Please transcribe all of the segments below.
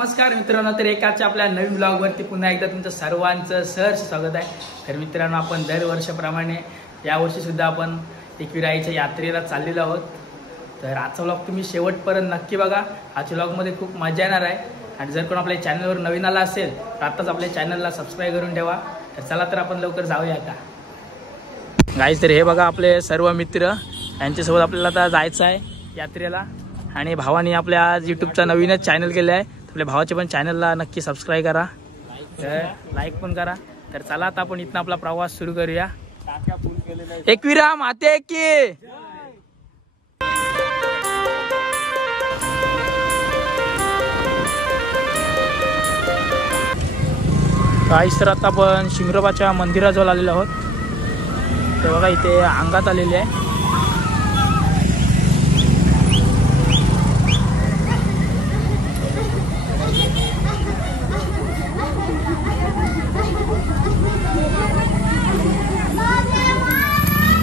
नमस्कार मित्रांनो, तर एकाच्या आपल्या नवीन ब्लॉग वरती पुन्हा एकदा तुमचं सर्वांचं सहर्ष स्वागत आहे। तर मित्रांनो, आपण दरवर्षाप्रमाणे यावर्षी सुद्धा आपण एकविराईच्या यात्रेला चाललेलो आहोत। तर आजचा ब्लॉग तुम्ही शेवटपर्यंत नक्की बघा। आजच्या ब्लॉगमध्ये खूप मजा येणार आहे आणि जर कोण आपल्या चॅनलवर नवीन आला असेल तर आताच आपल्या चॅनलला सबस्क्राइब करून ठेवा। तर चला तर आपण लवकर जाऊया आता गाईज। तर हे बघा आपले सर्व मित्र, यांच्यासोबत आपल्याला आता जायचं आहे यात्रेला। आणि भावानी आपल्या आज यूट्यूबचा नवीनच चॅनल केला आहे, आपल्या भावाच्या पण चॅनलला नक्की सबस्क्राइब करा, लाईक पण करा। तर चला आता आपण इथनं आपला प्रवास सुरू करूया। एकविरा माते की गाईस, तर आता आपण शिंगरोबाच्या मंदिराजवळ आलेलो आहोत। तर बघा इथे अंगात आलेले आहे।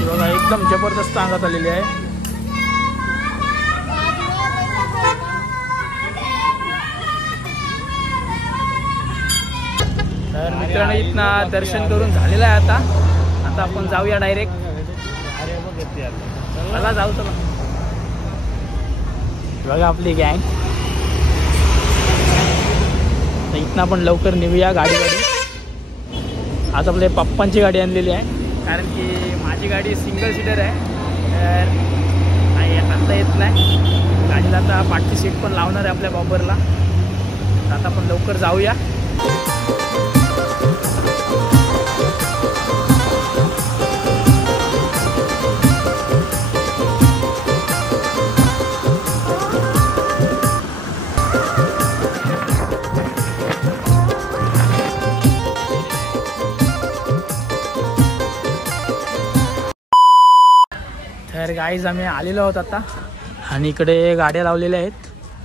बघा एकदम जबरदस्त अंगात आलेले आहे। तर मित्रांनो, इथनं दर्शन करून झालेलं आहे। आता आपण जाऊया डायरेक्ट। चला जाऊ चला। बघा आपली गँग, तर इथनं आपण लवकर निघूया गाडी। आज आपल्या पप्पांची गाडी आणलेली आहे, कारण की माझी गाडी सिंगल सीटर आहे, तर नाही आता येत नाही गाडीला। आता पाठची सीट पण लावणार आहे आपल्या बॉबरला। तर आता आपण लवकर जाऊया। तर गाईज, आम्ही आलेलो आहोत आता आणि इकडे गाड्या लावलेल्या आहेत,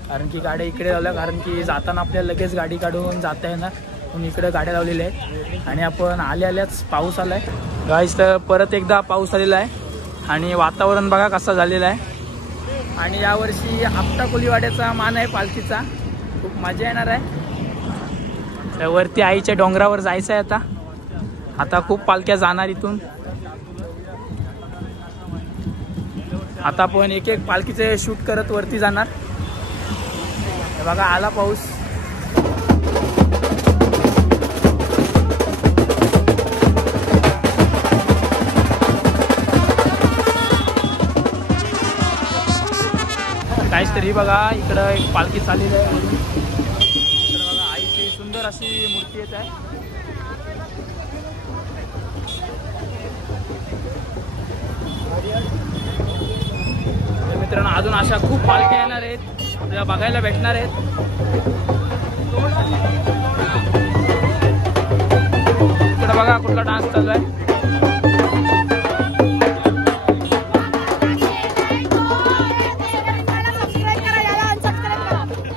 कारण की गाड्या इकडे लावल्या कारण की जाताना आपल्याला लगेच गाडी काढून जाता येणार, म्हणून इकडे गाड्या लावलेल्या आहेत। आणि आपण आल्याच पाऊस आलाय गाईज, तर परत एकदा पाऊस आलेला आहे आणि वातावरण बघा कसा झालेला आहे। आणि यावर्षी आपटा कोलीवाड्याचा मान आहे पालखीचा, खूप मजा येणार आहे। तर वरती आईच्या डोंगरावर जायचं आहे आता खूप पालख्या जाणार इथून। आता आपण एक एक पालखीचे शूट करत वरती जाणार। बघा आला पाऊस। काहीच तरी बघा इकडं एक पालखी चाललेली आहे। तर बघा आईची सुंदर अशी मूर्ती येत आहे। मित्रांनो, अजून अशा खूप पालख्या येणार आहेत, आपल्याला बघायला भेटणार आहेत। इकडे बघा कुठला डान्स चालू आहे।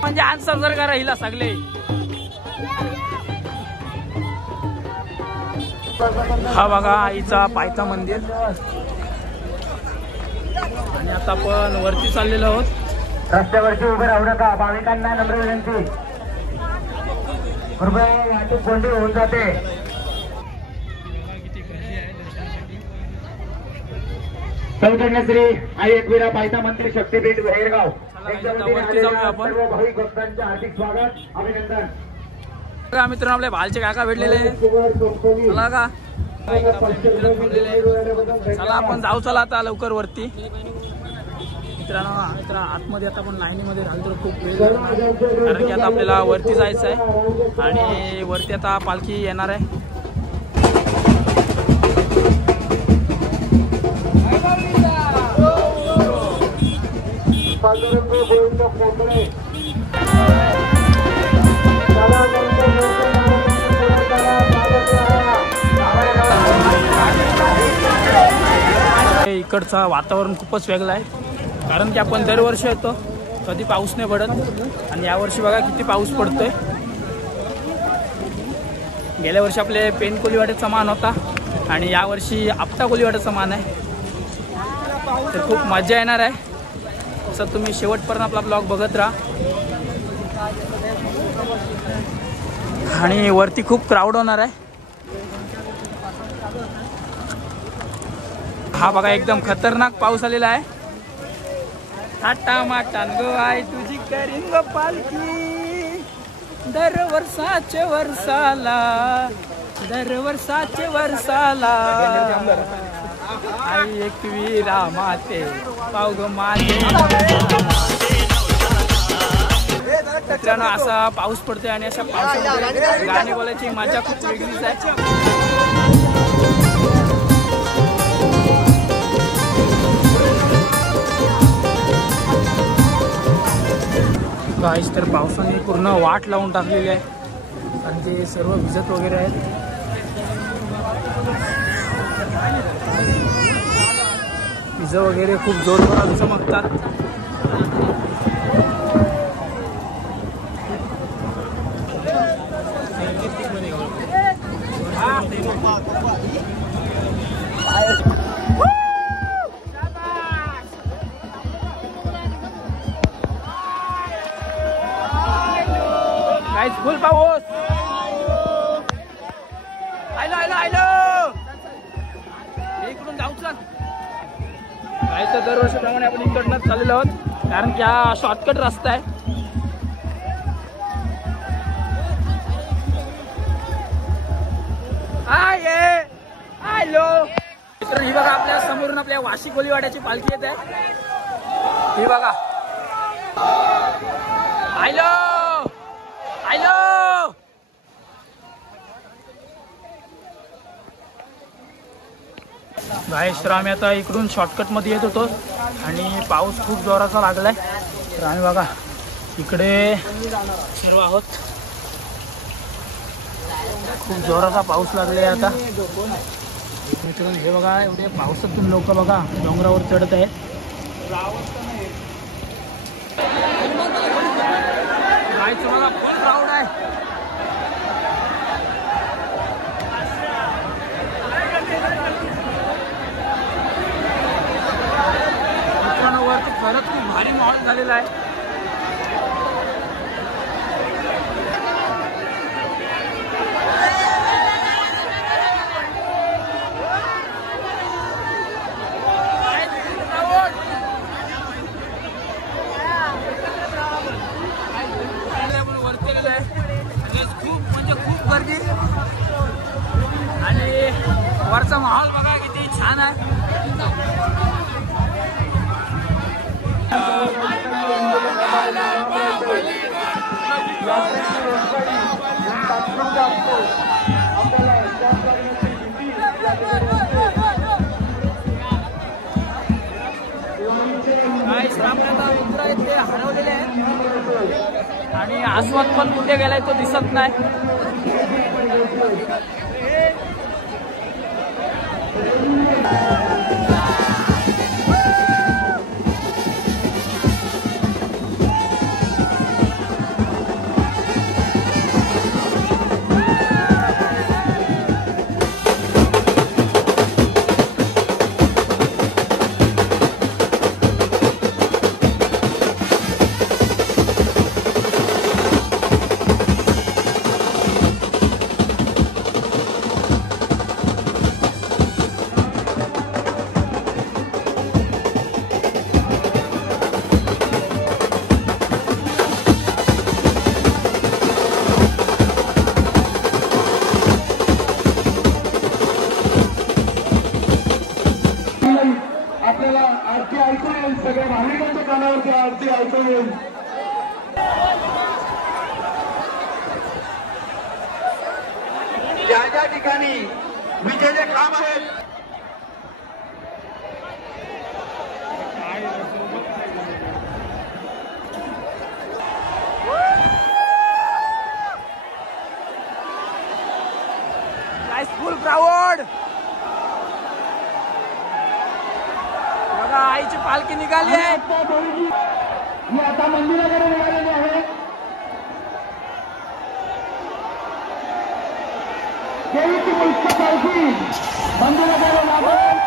म्हणजे अनसबस्क्राइब करा हिला सगळे। हा बघा आईचा पायथा मंदिर। आणि आता आपण वरती चाललेलो आहोत। रस्त्यावरती उभे राहू नका, भाविकांना नम्र विनंती, कृपया याची कोंडी होऊन जाते। सौजन्यश्री आई एकविरा पायथा मंदिर शक्तीपीठ बहिरगाव सर्व भाविक भक्तांचे हार्दिक स्वागत, अभिनंदन। बघा मित्रांनो, आपल्या भालचे काका भेटलेले चला का। चला आपण जाऊ, चला आता लवकर वरती। मित्रांनो आतमध्ये आता आपण लाईनीमध्ये राहिलो तर खूप वेळ, कारण की आता आपल्याला वरती जायचं आहे आणि वरती आता पालखी येणार आहे। इकडचं वातावरण खूपच वेगळं आहे, कारण की आपण दरवर्षी येतो, कधी पाऊस नाही पडत आणि यावर्षी बघा किती पाऊस पडतोय। गेल्या वर्षी आपले पेन कोलीवाड्याचा मान होता आणि यावर्षी आपटा कोलीवाड्याचा मान आहे। तर खूप मजा येणार आहे। असं तुम्ही शेवटपर्यंत आपला ब्लॉग बघत राहा। आणि वरती खूप क्राऊड होणार आहे. हा बघा एकदम खतरनाक पाऊस आलेला आहे. थाटा माटान गो आई तुझी करीन ग पालखी दर वर्षाचे वर्षाला आई एकविरा माते पाव ग माते. मित्रांनो असा पाऊस पडतोय आणि अशा पावसामध्ये गाणे बोलायची मजा खूप वेगळीच आहे. गाईस तर पावसाने पूर्ण वाट लावून टाकलेली आहे आणि ते सर्व भिजत वगैरे आहेत. भिज वगैरे खूप जोरदार चमकतात. फुल पाऊस. इकडून जाऊ चल. तर दरवर्षीप्रमाणे आपण इकडनं चाललेलो आहोत कारण की हा शॉर्टकट रस्ता आहे. तर ही बघा आपल्या समोरून आपल्या वाशी कोलीवाड्याची पालखी येत आहे. ही बघा. गाईस तर आम्ही आता इकडून शॉर्टकट मध्ये येत होतो आणि पाऊस खूप जोराचा लागलाय. तर आम्ही बघा इकडे सर्व आहोत. खूप जोराचा पाऊस लागलाय आता. मित्रांनो हे बघा एवढे पावसातून लोक बघा डोंगरावर चढत आहेत. गाईस बघा फुल क्राऊड आहे. वरती खरंच खूप भारी माहोल झालेला आहे. खूप म्हणजे खूप गर्दी आणि वरचा माहोल बघा किती छान आहे. ते हरवलेले आहेत आणि आसपास पण कुठे गेलाय तो दिसत नाही. सगळ्या भाविकांच्या कानावरती आरती ऐकू येईल. ज्या ज्या ठिकाणी विजेचे काम आहेत फुल क्राऊड. बघा आईची पालखी निघाली आहे. मी आता मंदिराकडे निघालेली आहे. देवीची पालखी मंदिराकडे लागून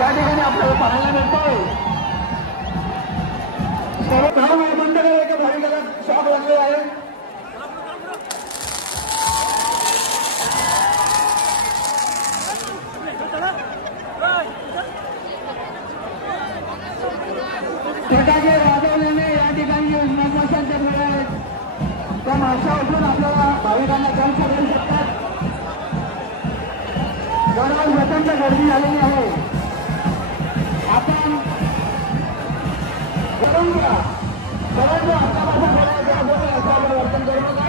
या ठिकाणी आपल्याला पाहायला मिळतोय. बंद करा, एका भाविकाला शॉक लागलेला आहे. फटाके वाजवल्याने या ठिकाणी नगमशांच्या घड्या आहेत त्या माशा उठून आपल्याला भाविकांना दंश करू शकतात. दररोज प्रचंड गर्दी झालेली आहे. आपण परंतु आतापासून वर्तन करू नका.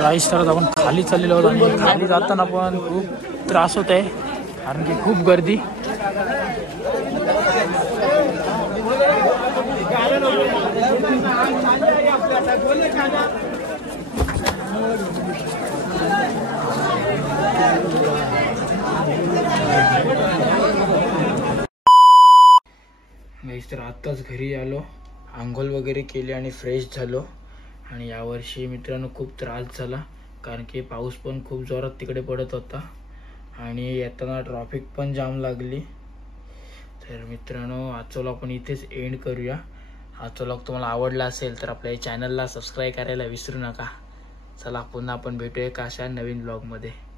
राईस तर आपण खाली चाललेलो आहोत आणि खाली जाताना पण खूप त्रास होत आहे कारण की खूप गर्दी. तर आत्ताच घरी आलो, आंघोळ वगैरे केली आणि फ्रेश झालो. आणि यावर्षी मित्रांनो खूप त्रास झाला, कारण की पाऊस पण खूप जोरात तिकडे पडत होता आणि येताना ट्रॅफिक पण जाम लागली. तर मित्रांनो आजचा व्लॉग आपण इथेच एंड करूया. आजचा व्लॉग तुम्हाला आवडला असेल तर आपल्या चॅनलला सबस्क्राईब करायला विसरू नका. चला पुन्हा आपण भेटूया एका अशा नवीन व्लॉगमध्ये.